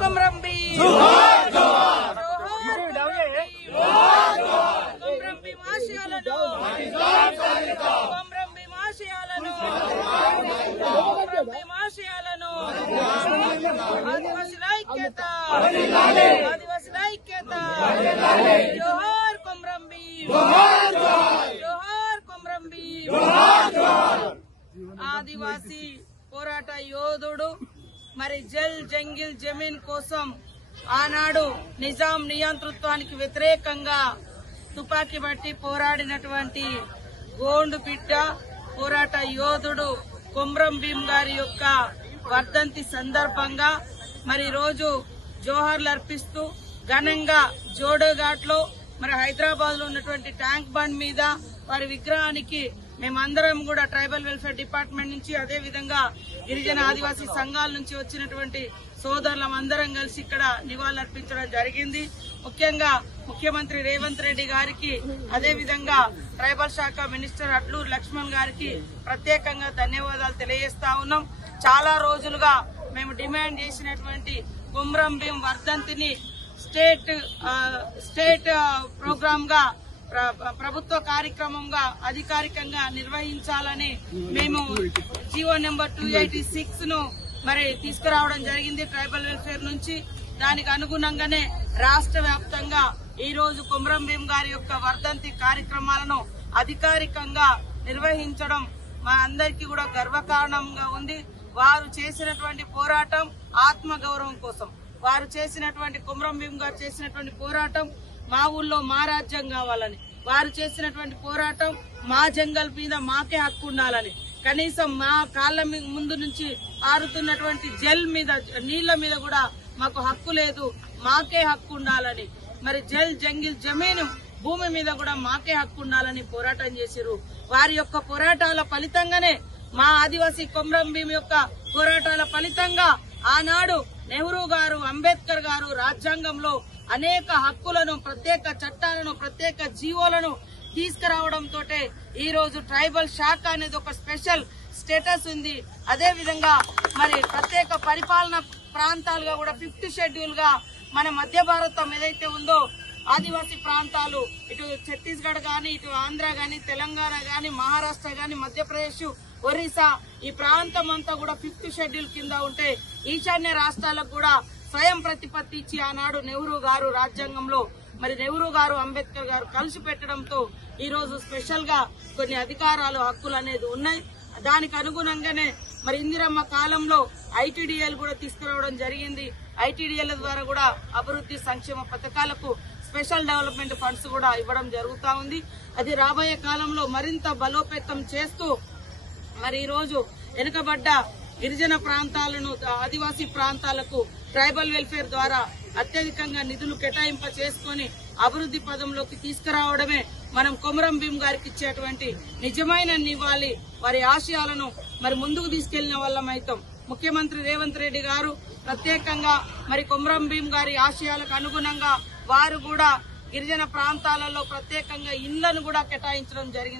కొమరం భీం ఆశయాలను కొమరం భీం ఆశయాలను ఆదివాసుల ఐక్యత ఆదివాసుల ఐక్యత జోహార్ కొమరం భీం జోహార్ కొమరం భీం ఆదివాసీ పోరాట యోధుడు మరి జల్ జంగిల్ జమీన్ కోసం ఆనాడు నిజాం నియంతృత్వానికి వ్యతిరేకంగా తుపాకీ బట్టి పోరాడినటువంటి గోండు బిడ్డ పోరాట యోధుడు కొమరం భీం గారి యొక్క వర్ధంతి సందర్భంగా మరి రోజు జోహార్లు అర్పిస్తూ ఘనంగా జోడోఘాట్ లో మరి హైదరాబాద్ లో ఉన్నటువంటి ట్యాంక్ బండ్ మీద వారి విగ్రహానికి మేమందరం కూడా ట్రైబల్ వెల్ఫేర్ డిపార్ట్మెంట్ నుంచి అదే విధంగా గిరిజన ఆదివాసీ సంఘాల నుంచి వచ్చినటువంటి సోదరులం అందరం కలిసి ఇక్కడ నివాళులర్పించడం జరిగింది. ముఖ్యంగా ముఖ్యమంత్రి రేవంత్ రెడ్డి గారికి అదే విధంగా ట్రైబల్ శాఖ మినిస్టర్ అడ్లూరు లక్ష్మణ్ గారికి ప్రత్యేకంగా ధన్యవాదాలు తెలియజేస్తా ఉన్నాం. చాలా రోజులుగా మేము డిమాండ్ చేసినటువంటి కొమరం భీం వర్ధంతిని స్టేట్ ప్రోగ్రామ్ గా ప్రభుత్వ కార్యక్రమంగా అధికారికంగా నిర్వహించాలని మేము జీవో నెంబర్ 286 ను మరి తీసుకురావడం జరిగింది ట్రైబల్ వెల్ఫేర్ నుంచి. దానికి అనుగుణంగానే రాష్ట్ర వ్యాప్తంగా ఈ రోజు కొమరం భీం గారి యొక్క వర్ధంతి కార్యక్రమాలను అధికారికంగా నిర్వహించడం మా అందరికీ కూడా గర్వకారణంగా ఉంది. వారు చేసినటువంటి పోరాటం ఆత్మగౌరవం కోసం, వారు చేసినటువంటి కొమరం భీం గారు చేసినటువంటి పోరాటం మా ఊళ్ళో మా రాజ్యం కావాలని, వారు చేసినటువంటి పోరాటం మా జంగల్ మీద మాకే హక్కు ఉండాలని, కనీసం మా కాళ్ల ముందు నుంచి ఆరుతున్నటువంటి జల్ మీద నీళ్ల మీద కూడా మాకు హక్కు లేదు, మాకే హక్కు ఉండాలని, మరి జల్ జంగిల్ జమీన్ భూమి మీద కూడా మాకే హక్కు ఉండాలని పోరాటం చేశారు. వారి యొక్క పోరాటాల ఫలితంగానే మా ఆదివాసీ కొమరం భీం యొక్క పోరాటాల ఫలితంగా ఆనాడు నెహ్రూ గారు, అంబేద్కర్ గారు రాజ్యాంగంలో అనేక హక్కులను, ప్రత్యేక చట్టాలను, ప్రత్యేక జీవోలను తీసుకురావడంతో ఈ రోజు ట్రైబల్ శాఖ అనేది ఒక స్పెషల్ స్టేటస్ ఉంది. అదే విధంగా మరి ప్రత్యేక పరిపాలన ప్రాంతాలుగా కూడా 5th షెడ్యూల్ గా మన మధ్య భారతం ఏదైతే ఉందో ఆదివాసీ ప్రాంతాలు, ఇటు ఛత్తీస్గఢ్ గాని, ఇటు ఆంధ్ర గాని, తెలంగాణ గాని, మహారాష్ట్ర గాని, మధ్యప్రదేశ్, ఒరిస్సా ఈ ప్రాంతం అంతా కూడా 5th షెడ్యూల్ కింద ఉంటే ఈశాన్య రాష్ట్రాలకు కూడా స్వయం ప్రతిపత్తి ఇచ్చి ఆనాడు నెహ్రూ గారు రాజ్యాంగంలో మరి నెహ్రూ గారు, అంబేద్కర్ గారు కలిసి పెట్టడంతో ఈ రోజు స్పెషల్ గా కొన్ని అధికారాలు, హక్కులు అనేది ఉన్నాయి. దానికి అనుగుణంగానే మరి ఇందిరమ్మ కాలంలో ఐటీడీఏలు కూడా తీసుకురావడం జరిగింది. ఐటీడీఏల ద్వారా కూడా అభివృద్ధి సంక్షేమ పథకాలకు స్పెషల్ డెవలప్మెంట్ ఫండ్స్ కూడా ఇవ్వడం జరుగుతా ఉంది. అది రాబోయే కాలంలో మరింత బలోపేతం చేస్తూ మరి ఈ రోజు వెనుకబడ్డ గిరిజన ప్రాంతాలను, ఆదివాసీ ప్రాంతాలకు ట్రైబల్ వెల్ఫేర్ ద్వారా అత్యధికంగా నిధులు కేటాయింప చేసుకుని అభివృద్ధి పదంలోకి తీసుకురావడమే మనం కొమరం భీం గారికి ఇచ్చేటువంటి నిజమైన నివాళి. వారి ఆశయాలను మరి ముందుకు తీసుకెళ్లిన వాళ్ళం అవుతాం. ముఖ్యమంత్రి రేవంత్ రెడ్డి గారు ప్రత్యేకంగా మరి కొమరం భీం గారి ఆశయాలకు అనుగుణంగా వారు కూడా గిరిజన ప్రాంతాలలో ప్రత్యేకంగా ఇళ్లను కూడా కేటాయించడం జరిగింది.